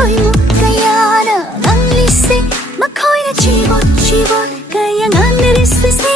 thôi mu kaya na ngang li se makhoi na chibot chibot kaya ngang ne se